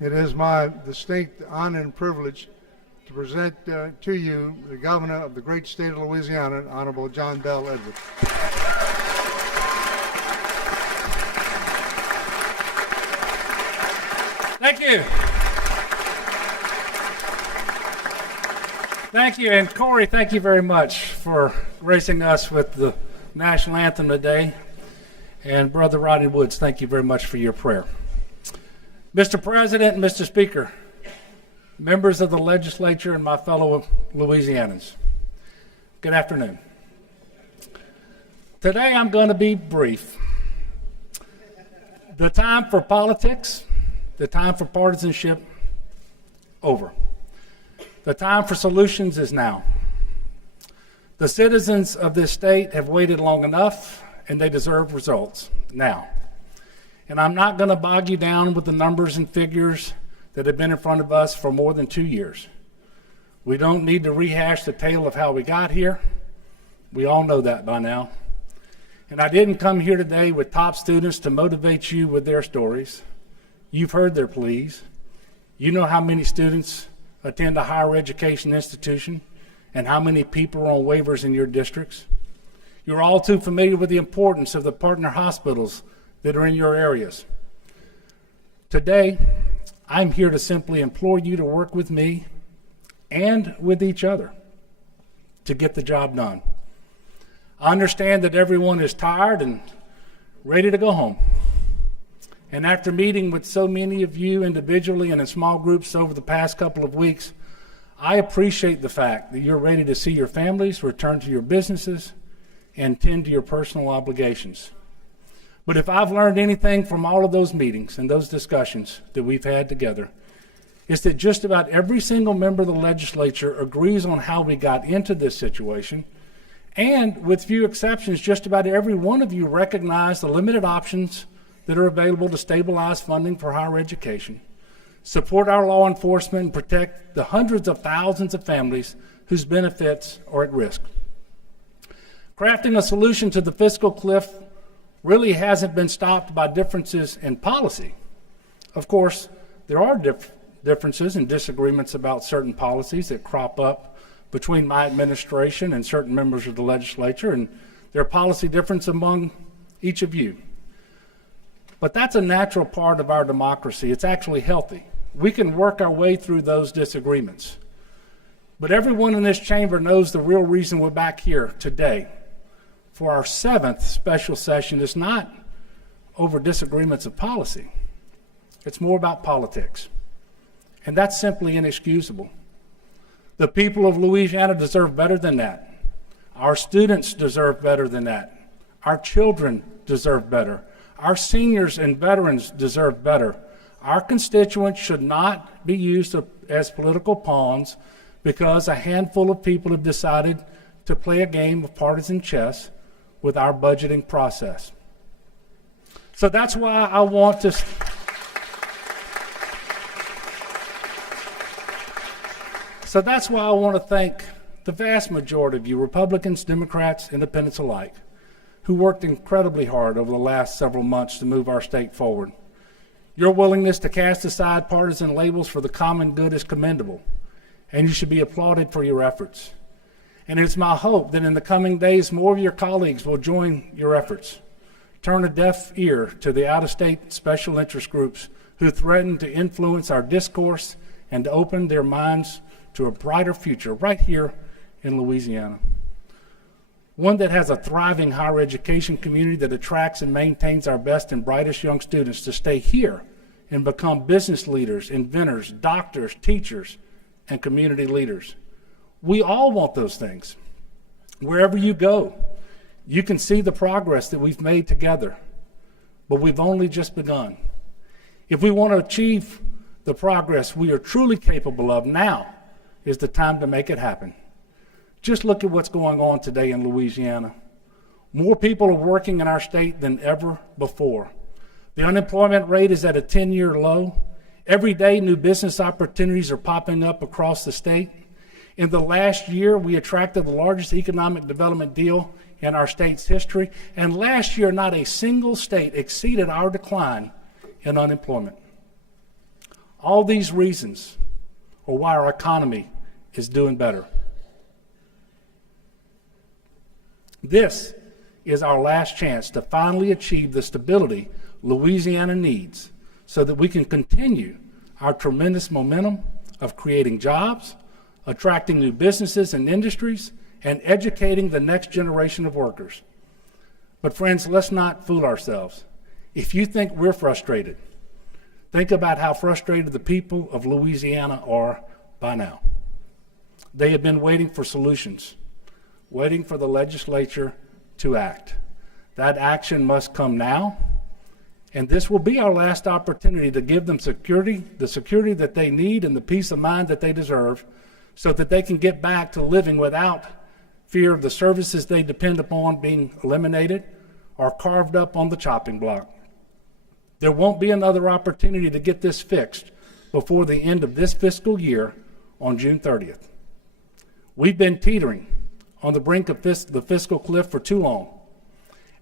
It is my distinct honor and privilege to present to you the Governor of the great state of Louisiana, Honorable John Bel Edwards. Thank you. Thank you. And Corey, thank you very much for gracing us with the national anthem today. And Brother Rodney Woods, thank you very much for your prayer. Mr. President and Mr. Speaker, members of the legislature and my fellow Louisianans, good afternoon. Today I'm going to be brief. The time for politics, the time for partisanship, over. The time for solutions is now. The citizens of this state have waited long enough, and they deserve results now. And I'm not going to bog you down with the numbers and figures that have been in front of us for more than 2 years. We don't need to rehash the tale of how we got here. We all know that by now. And I didn't come here today with top students to motivate you with their stories. You've heard their pleas. You know how many students attend a higher education institution and how many people are on waivers in your districts. You're all too familiar with the importance of the partner hospitals that are in your areas. Today, I'm here to simply implore you to work with me and with each other to get the job done. I understand that everyone is tired and ready to go home. And after meeting with so many of you individually and in small groups over the past couple of weeks, I appreciate the fact that you're ready to see your families return to your businesses and tend to your personal obligations. But if I've learned anything from all of those meetings and those discussions that we've had together, it's that just about every single member of the legislature agrees on how we got into this situation, and with few exceptions, just about every one of you recognize the limited options that are available to stabilize funding for higher education, support our law enforcement, and protect the hundreds of thousands of families whose benefits are at risk. Crafting a solution to the fiscal cliff really hasn't been stopped by differences in policy. Of course, there are differences and disagreements about certain policies that crop up between my administration and certain members of the legislature, and there are policy differences among each of you. But that's a natural part of our democracy. It's actually healthy. We can work our way through those disagreements. But everyone in this chamber knows the real reason we're back here today for our 7th special session is not over disagreements of policy. It's more about politics. And that's simply inexcusable. The people of Louisiana deserve better than that. Our students deserve better than that. Our children deserve better. Our seniors and veterans deserve better. Our constituents should not be used as political pawns because a handful of people have decided to play a game of partisan chess with our budgeting process. So that's why I want to thank the vast majority of you, Republicans, Democrats, Independents alike, who worked incredibly hard over the last several months to move our state forward. Your willingness to cast aside partisan labels for the common good is commendable, and you should be applauded for your efforts. And it's my hope that in the coming days, more of your colleagues will join your efforts. Turn a deaf ear to the out-of-state special interest groups who threaten to influence our discourse and to open their minds to a brighter future right here in Louisiana. One that has a thriving higher education community that attracts and maintains our best and brightest young students to stay here and become business leaders, inventors, doctors, teachers, and community leaders. We all want those things. Wherever you go, you can see the progress that we've made together, but we've only just begun. If we want to achieve the progress we are truly capable of, now is the time to make it happen. Just look at what's going on today in Louisiana. More people are working in our state than ever before. The unemployment rate is at a 10-year low. Every day, new business opportunities are popping up across the state. In the last year, we attracted the largest economic development deal in our state's history. And last year, not a single state exceeded our decline in unemployment. All these reasons are why our economy is doing better. This is our last chance to finally achieve the stability Louisiana needs so that we can continue our tremendous momentum of creating jobs, attracting new businesses and industries, and educating the next generation of workers. But friends, let's not fool ourselves. If you think we're frustrated, think about how frustrated the people of Louisiana are by now. They have been waiting for solutions, waiting for the legislature to act. That action must come now, and this will be our last opportunity to give them security, the security that they need and the peace of mind that they deserve, so that they can get back to living without fear of the services they depend upon being eliminated or carved up on the chopping block. There won't be another opportunity to get this fixed before the end of this fiscal year on June 30th. We've been teetering on the brink of the fiscal cliff for too long,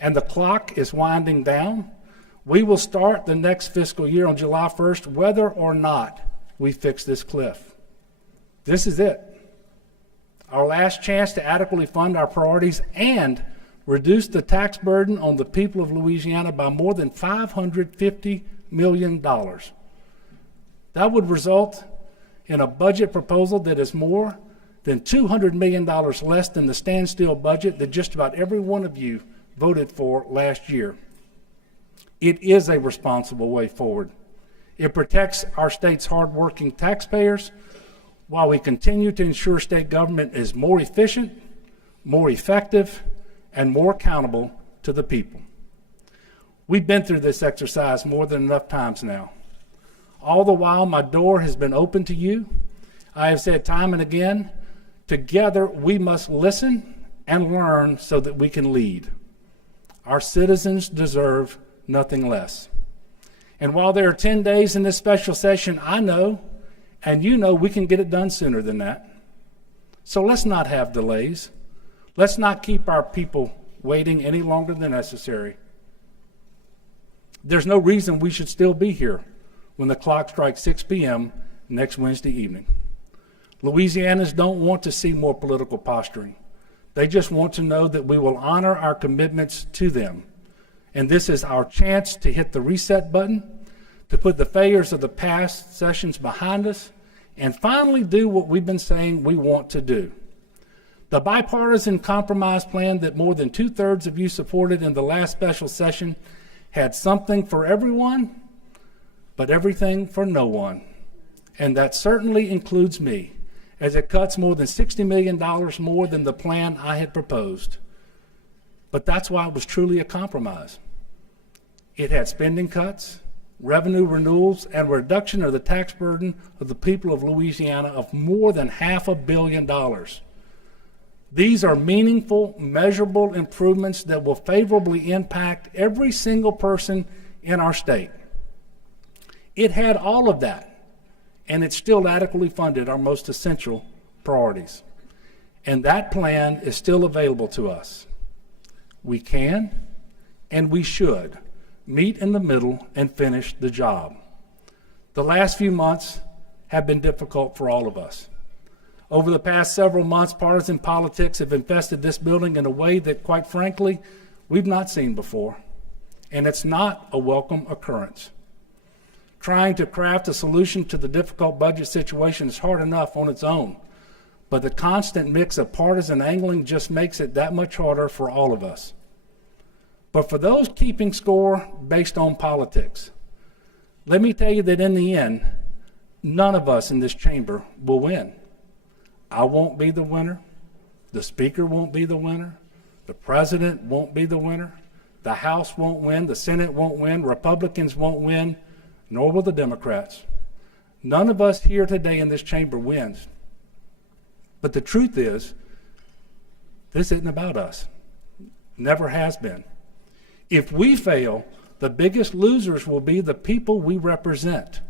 and the clock is winding down. We will start the next fiscal year on July 1st, whether or not we fix this cliff. This is it. Our last chance to adequately fund our priorities and reduce the tax burden on the people of Louisiana by more than $550 million. That would result in a budget proposal that is more than $200 million less than the standstill budget that just about every one of you voted for last year. It is a responsible way forward. It protects our state's hardworking taxpayers while we continue to ensure state government is more efficient, more effective, and more accountable to the people. We've been through this exercise more than enough times now. All the while, my door has been open to you. I have said time and again, together we must listen and learn so that we can lead. Our citizens deserve nothing less. And while there are 10 days in this special session, I know, and you know, we can get it done sooner than that. So let's not have delays. Let's not keep our people waiting any longer than necessary. There's no reason we should still be here when the clock strikes 6 p.m. next Wednesday evening. Louisianans don't want to see more political posturing. They just want to know that we will honor our commitments to them. And this is our chance to hit the reset button, to put the failures of the past sessions behind us, and finally do what we've been saying we want to do. The bipartisan compromise plan that more than 2/3 of you supported in the last special session had something for everyone, but everything for no one. And that certainly includes me, as it cuts more than $60 million more than the plan I had proposed. But that's why it was truly a compromise. It had spending cuts, revenue renewals, and reduction of the tax burden of the people of Louisiana of more than $500 million. These are meaningful, measurable improvements that will favorably impact every single person in our state. It had all of that, and it still adequately funded our most essential priorities. And that plan is still available to us. We can, and we should, meet in the middle and finish the job. The last few months have been difficult for all of us. Over the past several months, partisan politics have infested this building in a way that, quite frankly, we've not seen before. And it's not a welcome occurrence. Trying to craft a solution to the difficult budget situation is hard enough on its own, but the constant mix of partisan angling just makes it that much harder for all of us. But for those keeping score based on politics, let me tell you that in the end, none of us in this chamber will win. I won't be the winner. The Speaker won't be the winner. The President won't be the winner. The House won't win. The Senate won't win. Republicans won't win, nor will the Democrats. None of us here today in this chamber wins. But the truth is, this isn't about us. Never has been. If we fail, the biggest losers will be the people we represent.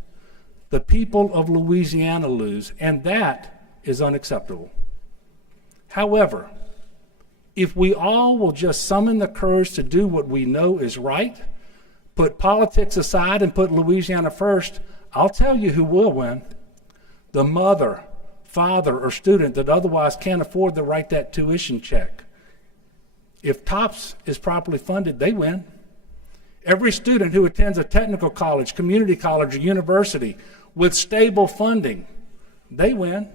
The people of Louisiana lose, and that is unacceptable. However, if we all will just summon the courage to do what we know is right, put politics aside and put Louisiana first, I'll tell you who will win. The mother, father, or student that otherwise can't afford to write that tuition check. If TOPS is properly funded, they win. Every student who attends a technical college, community college, or university with stable funding, they win.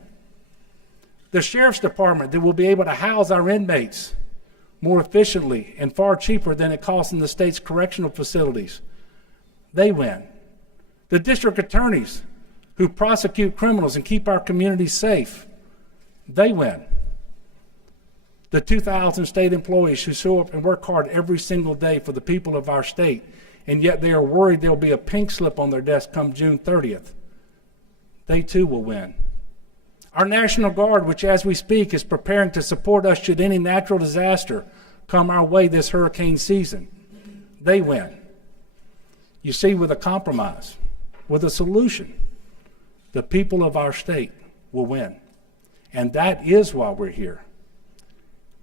The sheriff's department that will be able to house our inmates more efficiently and far cheaper than it costs in the state's correctional facilities, they win. The district attorneys who prosecute criminals and keep our communities safe, they win. The 2,000 state employees who show up and work hard every single day for the people of our state, and yet they are worried there'll be a pink slip on their desk come June 30th, they too will win. Our National Guard, which as we speak is preparing to support us should any natural disaster come our way this hurricane season, they win. You see, with a compromise, with a solution, the people of our state will win. And that is why we're here.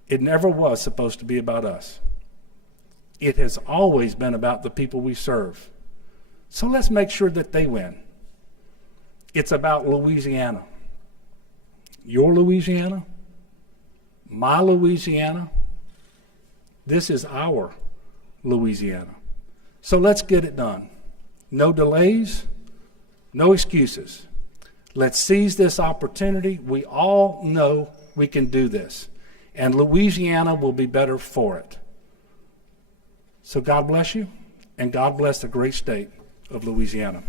It never was supposed to be about us. It has always been about the people we serve. So let's make sure that they win. It's about Louisiana. Your Louisiana, my Louisiana. This is our Louisiana. So let's get it done. No delays, no excuses. Let's seize this opportunity. We all know we can do this, and Louisiana will be better for it. So God bless you, and God bless the great state of Louisiana.